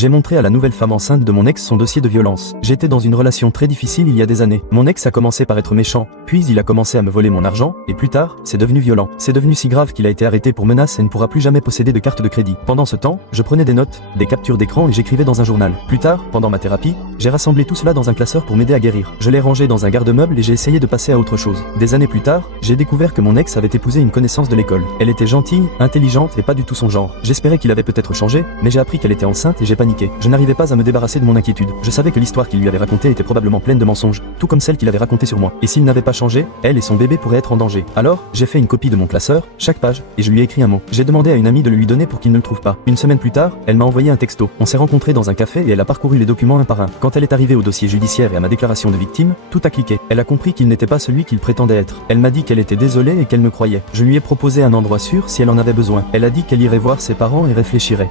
J'ai montré à la nouvelle femme enceinte de mon ex son dossier de violence. J'étais dans une relation très difficile il y a des années. Mon ex a commencé par être méchant, puis il a commencé à me voler mon argent, et plus tard, c'est devenu violent. C'est devenu si grave qu'il a été arrêté pour menace et ne pourra plus jamais posséder de carte de crédit. Pendant ce temps, je prenais des notes, des captures d'écran et j'écrivais dans un journal. Plus tard, pendant ma thérapie, j'ai rassemblé tout cela dans un classeur pour m'aider à guérir. Je l'ai rangé dans un garde-meuble et j'ai essayé de passer à autre chose. Des années plus tard, j'ai découvert que mon ex avait épousé une connaissance de l'école. Elle était gentille, intelligente et pas du tout son genre. J'espérais qu'il avait peut-être changé, mais j'ai appris qu'elle était enceinte et j'ai paniqué. Je n'arrivais pas à me débarrasser de mon inquiétude. Je savais que l'histoire qu'il lui avait racontée était probablement pleine de mensonges, tout comme celle qu'il avait racontée sur moi. Et s'il n'avait pas changé, elle et son bébé pourraient être en danger. Alors, j'ai fait une copie de mon classeur, chaque page, et je lui ai écrit un mot. J'ai demandé à une amie de le lui donner pour qu'il ne le trouve pas. Une semaine plus tard, elle m'a envoyé un texto. On s'est rencontrés dans un café et elle a parcouru les documents un par un. Quand elle est arrivée au dossier judiciaire et à ma déclaration de victime, tout a cliqué. Elle a compris qu'il n'était pas celui qu'il prétendait être. Elle m'a dit qu'elle était désolée et qu'elle me croyait. Je lui ai proposé un endroit sûr si elle en avait besoin. Elle a dit qu'elle irait voir ses parents et réfléchirait.